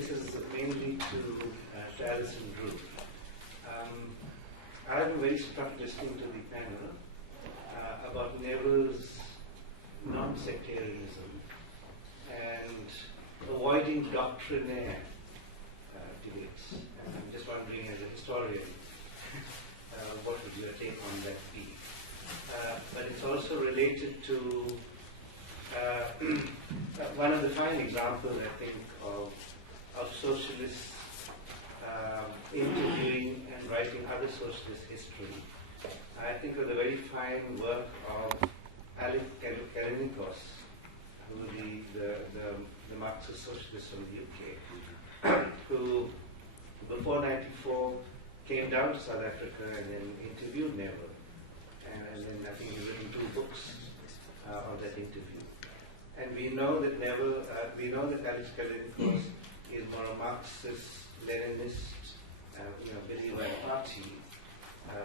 this is mainly to Alison Drew. I've been very struck listening to the panel about Neville's non-sectarianism and avoiding doctrinaire debates. And I'm just wondering, as a historian, what would your take on that be? But it's also related to one of the fine examples, I think, of socialists interviewing and writing other socialist history. I think of the very fine work of Alec Kalinikos, who the Marxist socialist from the UK, who before '94 came down to South Africa and then interviewed Neville, and then I think he's written 2 books on that interview. And we know that Neville, we know that Alec Kalinikos is more a Marxist, Leninist, believer in party,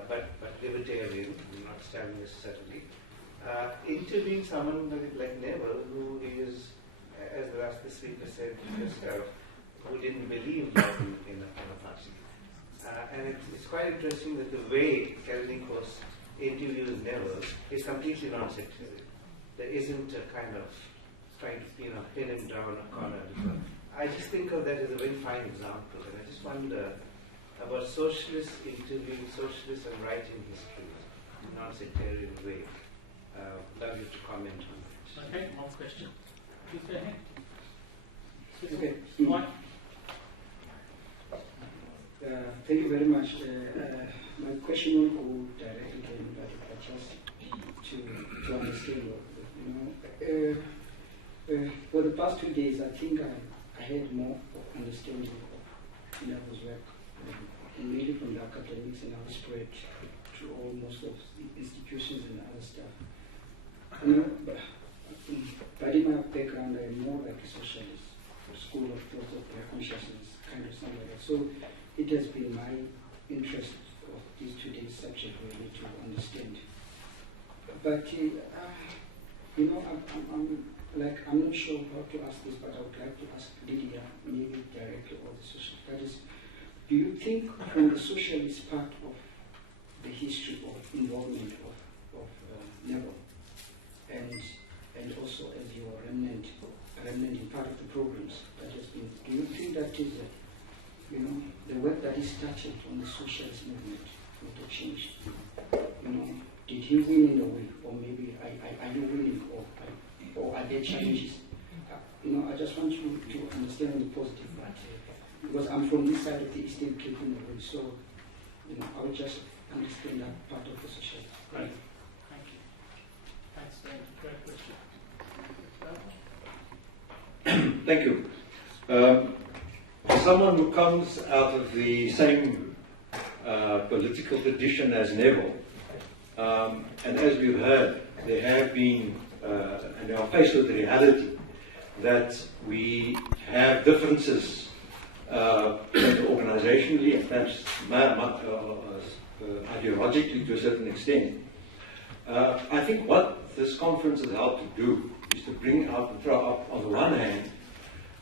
but libertarian, not Stalinist certainly. Interviewing someone like Neville, who is, as the last speaker said herself, who didn't believe in a party. And it's quite interesting that the way Kalinikos interviews Neville is completely non-sectarian. There isn't a kind of trying to pin him down a corner. I just think of that as a very fine example, and I just wonder about socialists interviewing socialists and writing history in a non-sectarian way. Love you to comment on that. Okay, one question. Please go ahead. Okay. Mike? Thank you very much. My question will go directly to anybody, but just to understand. For the past 2 days, I think I had more understanding of Neville's work, mainly from the academics, and I was spread to almost of the institutions and other stuff. But in my background, I'm more like a socialist, school of thought of consciousness, kind of something like that. So it has been my interest of these 2 days subject really to understand. But I'm not sure how to ask this, but I would like to ask Lydia maybe directly or the social. That is, do you think from the socialist part of the history of involvement of Neville, and also as your remnant in part of the programs that has been, do you think that is the work that is started on the socialist movement would have changed? Did he win in a way, or maybe are you winning, or are there challenges? I just want you to understand the positive part, because I'm from this side of the Eastern Cape in a way, so I would just understand that part of the society. Great, thank you. Thanks, Dan. Great question. Thank you. As someone who comes out of the same political tradition as Neville, and as we've heard, there have been, and they are faced with the reality that we have differences organizationally and perhaps ideologically to a certain extent. I think what this conference has helped to do is to bring out and throw up, on the one hand,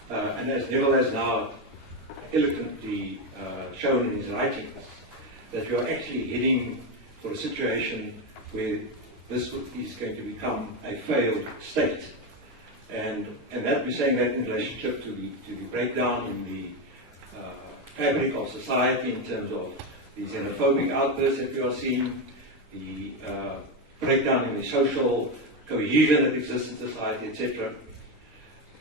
and as Neville has now eloquently shown in his writings, that we are actually heading for a situation where this is going to become a failed state. And that we're saying that in relationship to the breakdown in the fabric of society in terms of the xenophobic outbursts that we are seeing, the breakdown in the social cohesion that exists in society, etc.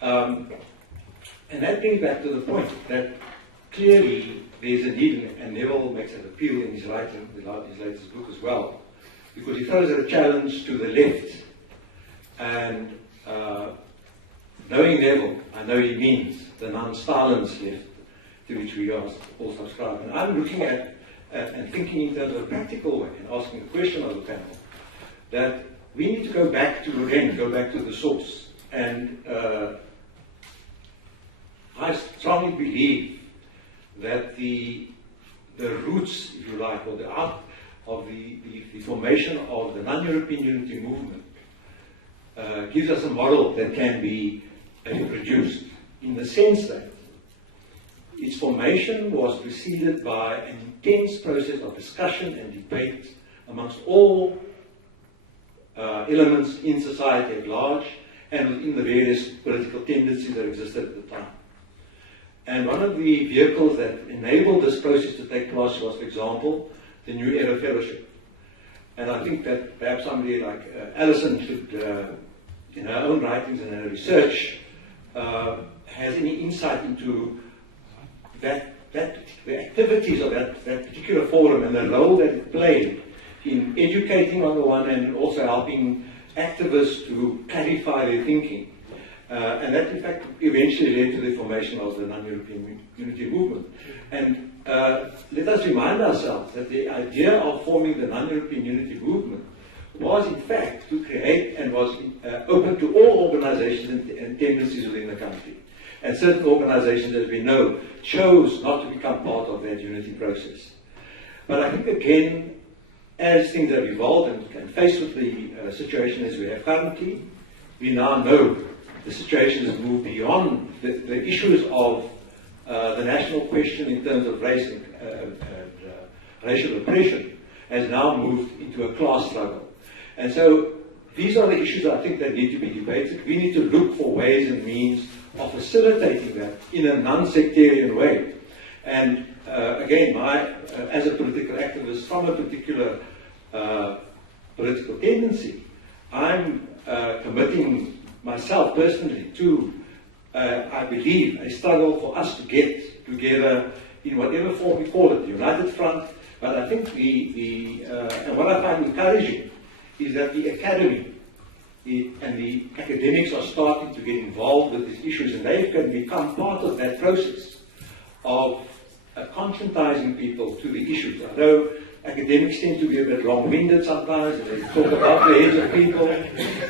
And that brings back to the point that clearly there's a need, and Neville makes an appeal in his writing, his latest book as well, because he throws out a challenge to the left. And knowing Neville, I know he means the non-Stalinist left, to which we all subscribe. And I'm looking at and thinking in terms of a practical way and asking a question of the panel, that we need to go back to the source. And I strongly believe that the roots, if you like, or the art of the formation of the non-European unity movement gives us a model that can be reproduced, in the sense that its formation was preceded by an intense process of discussion and debate amongst all elements in society at large and within the various political tendencies that existed at the time. And one of the vehicles that enabled this process to take place was, for example, the New Era Fellowship. And I think that perhaps somebody like Alison should, in her own writings and her research, has any insight into the activities of that particular forum and the role that it played in educating on the one hand and also helping activists to clarify their thinking. And that, in fact, eventually led to the formation of the Non-European Unity Movement. And let us remind ourselves that the idea of forming the Non-European Unity Movement was, in fact, to create and was open to all organizations and tendencies within the country. And certain organizations, as we know, chose not to become part of that unity process. But I think, again, as things have evolved and faced with the situation as we have currently, we now know the situation has moved beyond the issues of the national question in terms of race and racial oppression, has now moved into a class struggle. And so these are the issues I think that need to be debated. We need to look for ways and means of facilitating that in a non-sectarian way. And again, as a political activist from a particular political tendency, I'm committing myself personally to, I believe, a struggle for us to get together in whatever form we call it, the United Front. But I think and what I find encouraging is that the academy and the academics are starting to get involved with these issues, and they can become part of that process of conscientizing people to the issues. Although academics tend to be a bit long-winded sometimes, and they talk about the heads of people,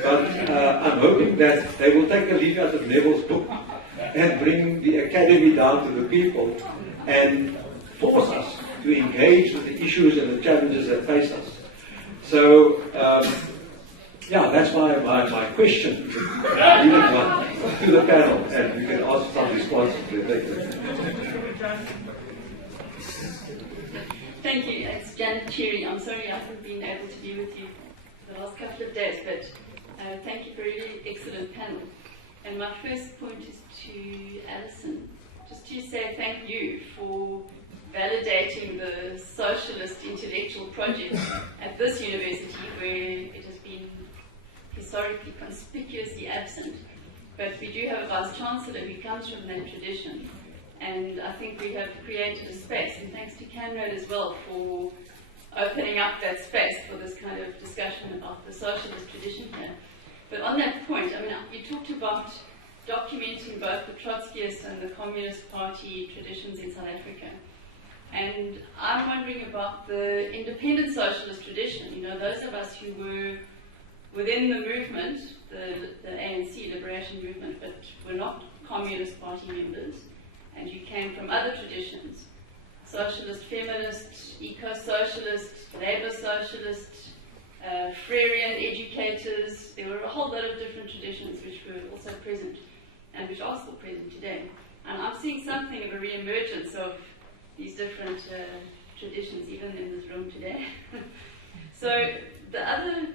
but I'm hoping that they will take a leaf out of Neville's book and bring the academy down to the people and force us to engage with the issues and the challenges that face us. So, yeah, that's my question to the panel, and we can ask some responses to it. Thank you. It's Janet Cherry. I'm sorry I haven't been able to be with you for the last couple of days, but thank you for a really excellent panel. And my first point is to Alison, just to say thank you for validating the socialist intellectual project at this university, where it has been historically conspicuously absent. But we do have a Vice-Chancellor who comes from that tradition. And I think we have created a space, and thanks to CANRAD as well for opening up that space for this kind of discussion about the socialist tradition here. But on that point, I mean, you talked about documenting both the Trotskyist and the Communist Party traditions in South Africa. And I'm wondering about the independent socialist tradition. You know, those of us who were within the movement, the ANC liberation movement, but were not Communist Party members, and you came from other traditions, socialist, feminist, eco-socialist, labour socialist, Freirean educators. There were a whole lot of different traditions which were also present and which are still present today. And I'm seeing something of a re-emergence of these different traditions, even in this room today. So the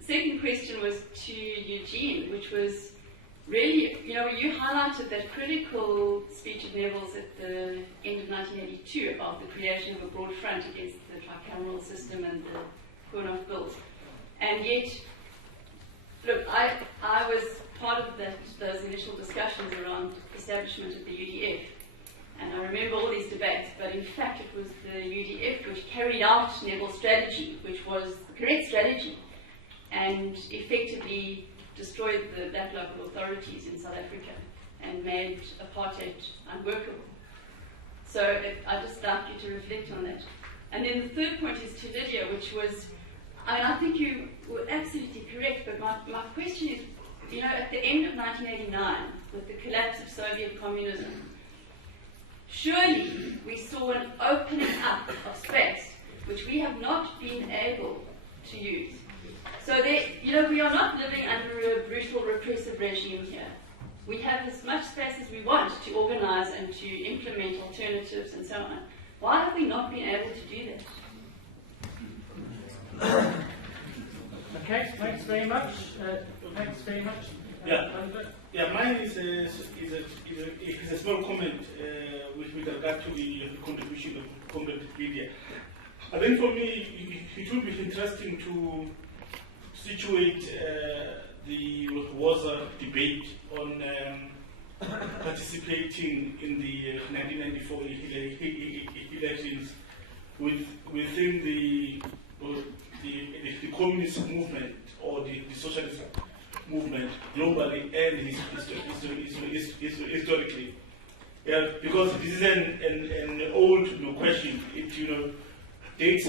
second question was to Eugene, which was really, you know, you highlighted that critical speech of Neville's at the end of 1982 about the creation of a broad front against the tricameral system and the Koornoff bills. And yet, look, I was part of those initial discussions around establishment of the UDF. And I remember all these debates, but in fact it was the UDF which carried out Neville's strategy, which was the correct strategy, and effectively destroyed the black local authorities in South Africa and made apartheid unworkable. So I'd just like you to reflect on that. And then the third point is to Lydia, which was, I think you were absolutely correct, but my question is, you know, at the end of 1989, with the collapse of Soviet communism, surely we saw an opening up of space, which we have not been able to use. So we are not living under a brutal repressive regime here. We have as much space as we want to organize compromise and to implement alternatives and so on. Why have we not been able to do that? Okay, thanks very much. Thanks very much. Yeah, mine is a small comment with regard to the contribution of Comrade Lydia. I think for me, it would be interesting to situate the WASA debate on participating in the 1994 elections within the communist movement or the socialist movement globally and historically. Yeah, because this is an old question. It dates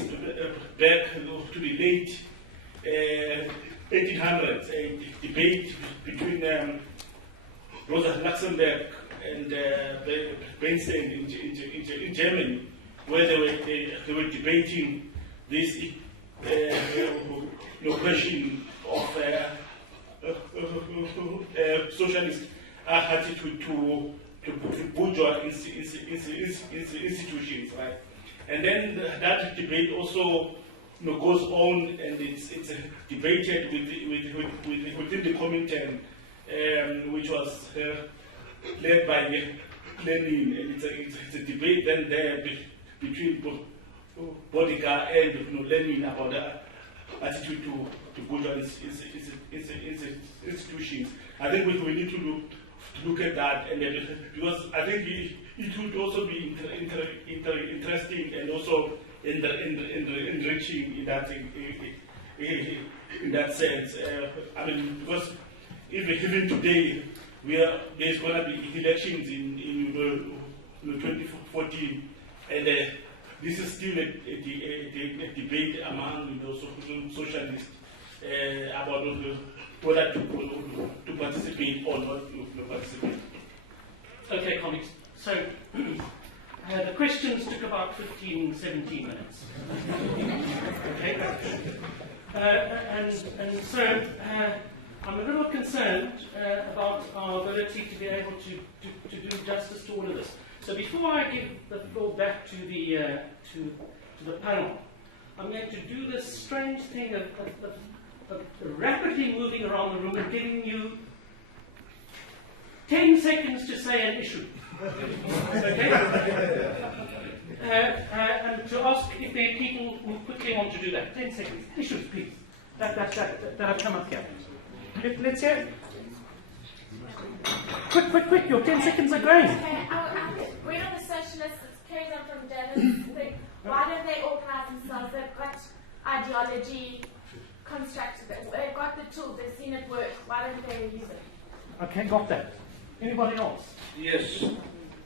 back to the late 1800s, a debate between Rosa Luxemburg and Bernstein in Germany, where they were debating this question of socialist attitude to bourgeois institutions, right? And then that debate also goes on, and it's debated within the Comintern, which was led by Lenin, and it's a debate then there between Bodiger and Lenin about the attitude to bourgeois institutions. I think we need to look at that, and because I think it would also be interesting and also enriching in that sense. I mean, because even today there's going to be elections in 2014, and this is still a debate among socialists about whether to participate or not to participate. Okay, colleagues. So the questions took about 15, 17 minutes. Okay, and so I'm a little concerned about our ability to be able to do justice to all of this. So before I give the floor back to the panel, I'm going to do this strange thing of rapidly moving around the room and giving you 10 seconds to say an issue. Okay? And to ask if there are people who quickly want to do that. 10 seconds. Issues, please. That have come up here. Let's hear. Quick, your 10 seconds are going. Okay, we're not the socialists, it's carried on from Dennis. Why don't they organize themselves? They've got ideology constructed, they've got the tools, they've seen it work. Why don't they use it? Okay, got that. Anybody else? Yes.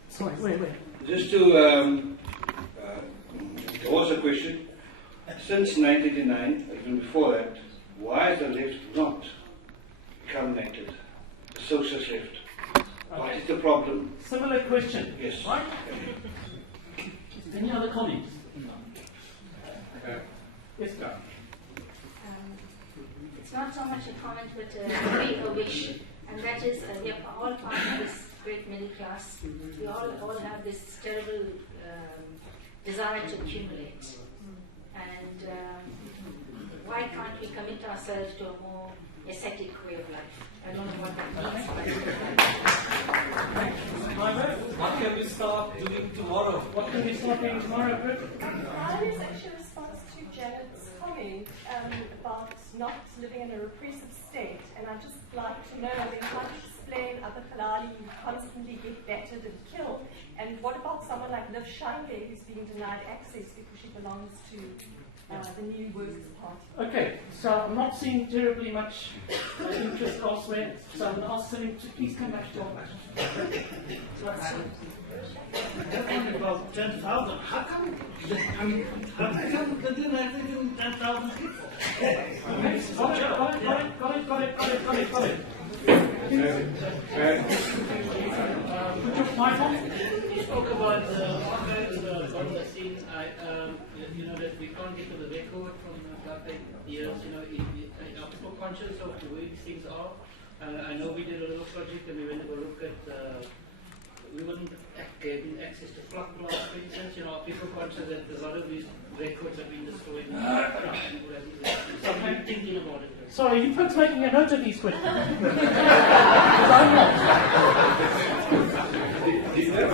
Sorry, wait. Just to, there was a question. Since 1989, even before that, why has the left not become active? The socialist left. What is the problem? Similar question. Yes. Right? Any other comments? Yes, sir. It's not so much a comment, but a wish, and that is we are all part of this great middle class. We all have this terrible desire to accumulate, and why can't we commit ourselves to a more ascetic way of life? I don't know what that means. What can we start doing tomorrow? What can we start doing tomorrow, Britt? Mine is actually a response to Janet's comment about not living in a repressive state, and I'd just like to know how to explain other Kalali who constantly get battered and killed, and what about someone like Liv Shange who's being denied access because she belongs to the New Workers' Party? Okay, so I'm not seeing terribly much interest elsewhere, so I'm going to ask Celine to please come back to your question. About 10,000. How come? How come they didn't have 10,000 people? Got it. Put your mic on. You spoke about the scene. That we can't get to the record from Gape years. Are people conscious of the way these things are? I know we did a little project and we went to go look at. We wouldn't gave me access to plot blocks, for instance. People consider that a lot of these records have been destroyed. So I'm thinking about it. So are you folks making a note of these questions? Did you have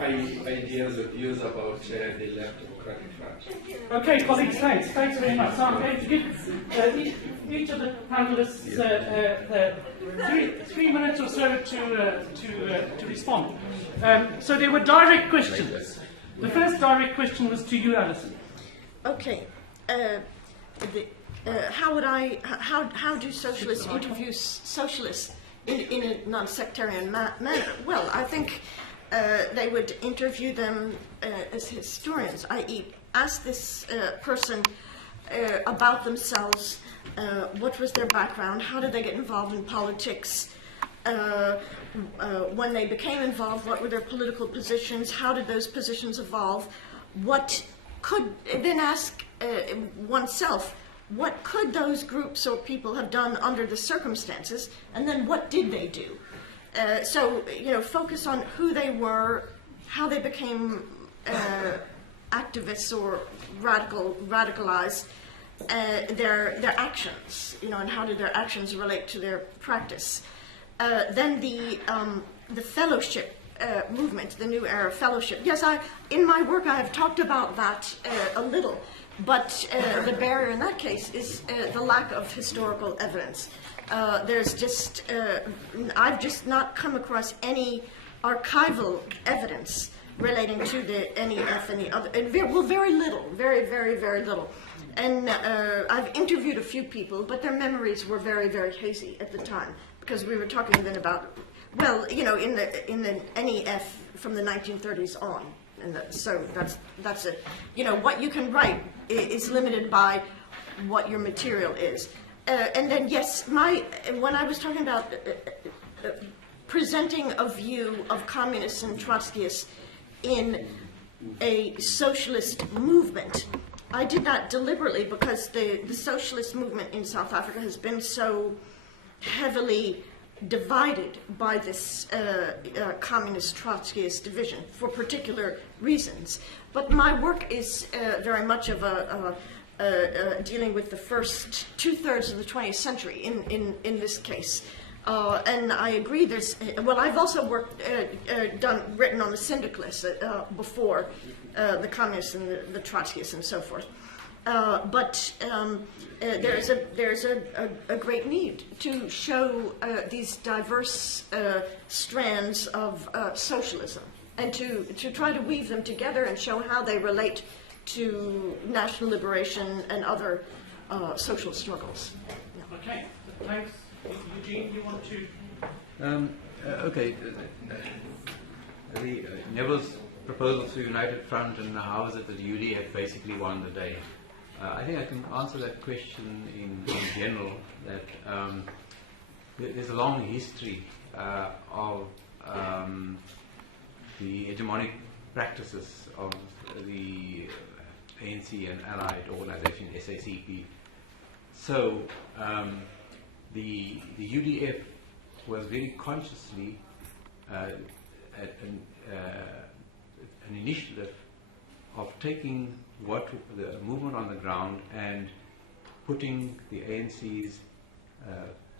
any ideas or views about the Left Democratic Front? Okay, colleagues, thanks. Thanks very much. So I'm going to give each of the panelists 3 minutes or so to respond. So there were direct questions. The first direct question was to you, Alison. Okay. How do socialists interview socialists in a non-sectarian manner? Well, I think they would interview them as historians, i.e. ask this person about themselves, what was their background, how did they get involved in politics, when they became involved, what were their political positions, how did those positions evolve, then ask oneself, what could those groups or people have done under the circumstances, and then what did they do? So, focus on who they were, how they became activists or radicalized, their actions, and how did their actions relate to their practice. Then the fellowship movement, the New Era Fellowship. Yes, in my work I have talked about that a little, but the barrier in that case is the lack of historical evidence. I've just not come across any archival evidence relating to the NEF and the other, very little, very, very, very little. And I've interviewed a few people, but their memories were very, very hazy at the time, because we were talking then about, in the NEF from the 1930s on. And so that's it. What you can write is limited by what your material is. And then, yes, when I was talking about presenting a view of communists and Trotskyists in a socialist movement, I did that deliberately because the socialist movement in South Africa has been so heavily divided by this communist Trotskyist division for particular reasons. But my work is very much of dealing with the first 2/3 of the 20th century in this case. And I agree I've also written on the syndicalists before the communists and the Trotskyists and so forth. But there's a great need to show these diverse strands of socialism and to try to weave them together and show how they relate to national liberation and other social struggles. Yeah. Okay, thanks. Eugene, you want to? Okay. Neville's proposal to United Front and how is it that the UDF basically won the day? I think I can answer that question in general, that there's a long history of the hegemonic practices of the ANC and allied organization SACP. So the UDF was very consciously an initiative of taking the movement on the ground and putting the ANC's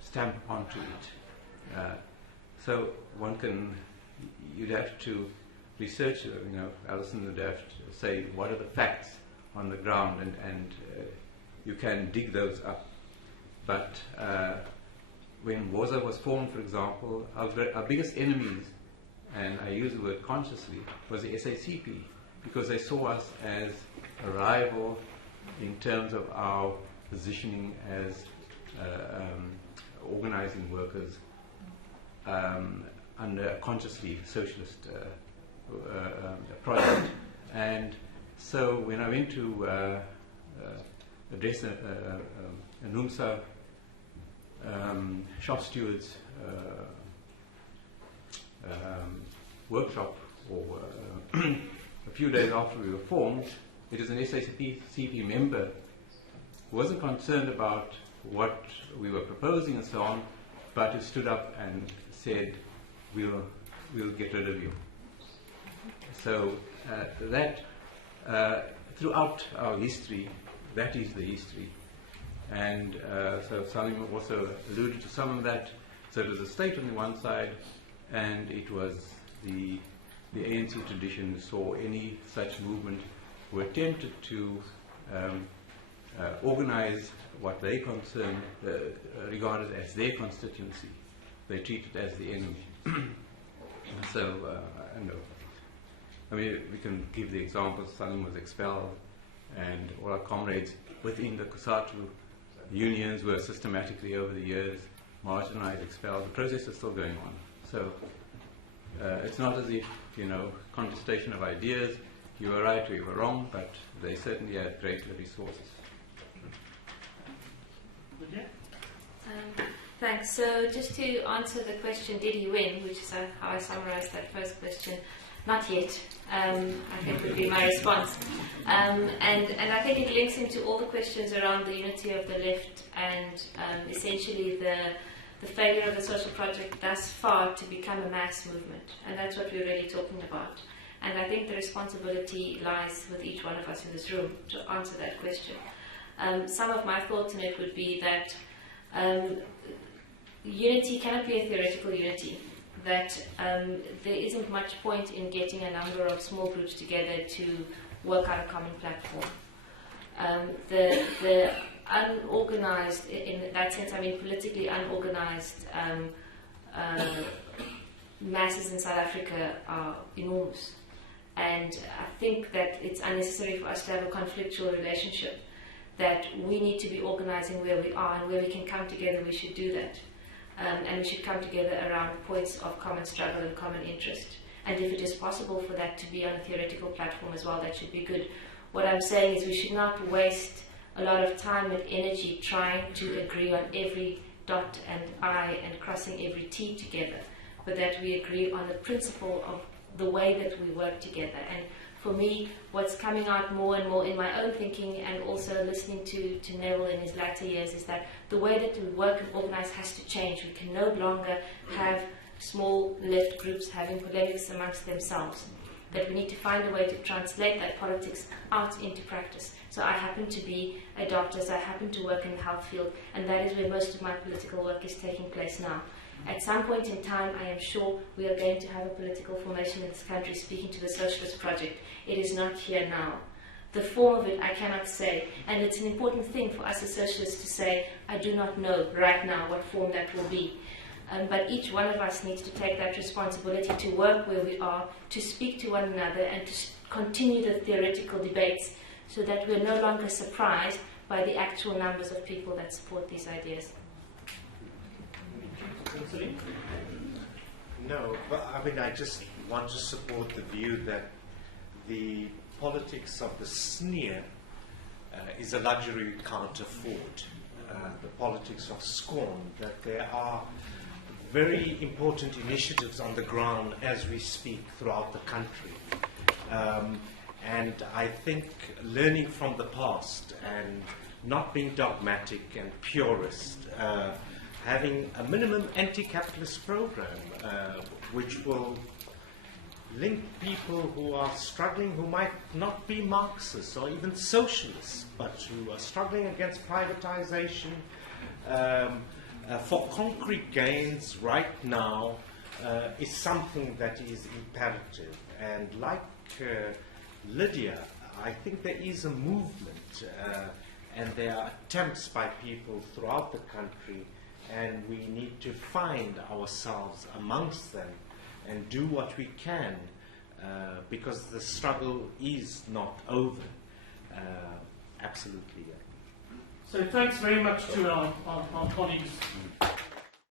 stamp onto it. So you'd have to research, Alison would have to say what are the facts on the ground, and you can dig those up. But when WOZA was formed, for example, our biggest enemies, and I use the word consciously, was the SACP, because they saw us as a rival in terms of our positioning as organizing workers under a consciously socialist project. And so when I went to address a NUMSA shop stewards workshop, or a few days after we were formed, it is an SACP member who wasn't concerned about what we were proposing and so on, but who stood up and said, we'll we'll get rid of you. So that throughout our history, that is the history. And so Salim also alluded to some of that. So it was the state on the one side, and it was the ANC tradition saw any such movement who attempted to organize what they regarded as their constituency. They treated as the enemy. So, I mean, we can give the examples. Salim was expelled, and all our comrades within the COSATU unions were systematically over the years marginalized, expelled. The process is still going on. So it's not as if, contestation of ideas, you were right, we were wrong, but they certainly had greater resources. Thanks. So just to answer the question, did he win, which is how I summarized that first question, not yet, I think would be my response. And I think it links into all the questions around the unity of the left and essentially the failure of the social project thus far to become a mass movement. And that's what we're really talking about. And I think the responsibility lies with each one of us in this room to answer that question. Some of my thoughts on it would be that unity cannot be a theoretical unity, that there isn't much point in getting a number of small groups together to work out a common platform. The unorganized, in that sense, I mean politically unorganized masses in South Africa are enormous. And I think that it's unnecessary for us to have a conflictual relationship, that we need to be organizing where we are, and where we can come together, we should do that. And we should come together around points of common struggle and common interest. And if it is possible for that to be on a theoretical platform as well, that should be good. What I'm saying is we should not waste a lot of time and energy trying to agree on every dot and I and crossing every T together, but that we agree on the principle of the way that we work together. And for me, what's coming out more and more in my own thinking, and also listening to Neville in his latter years, is that the way that we work and organize has to change. We can no longer have small left groups having polemics amongst themselves. That we need to find a way to translate that politics out into practice. So I happen to be a doctor, so I happen to work in the health field, and that is where most of my political work is taking place now. At some point in time, I am sure we are going to have a political formation in this country speaking to the socialist project. It is not here now. The form of it, I cannot say. And it's an important thing for us as socialists to say, I do not know right now what form that will be. But each one of us needs to take that responsibility to work where we are, to speak to one another, and to continue the theoretical debates, so that we're no longer surprised by the actual numbers of people that support these ideas. No, but I mean, I just want to support the view that the politics of the sneer is a luxury we can't afford. The politics of scorn, that there are very important initiatives on the ground as we speak throughout the country. And I think learning from the past and not being dogmatic and purist, having a minimum anti-capitalist program which will link people who are struggling, who might not be Marxists or even socialists, but who are struggling against privatization for concrete gains right now, is something that is imperative. And like Lydia, I think there is a movement and there are attempts by people throughout the country, and we need to find ourselves amongst them and do what we can, because the struggle is not over. Absolutely. So thanks very much to our colleagues.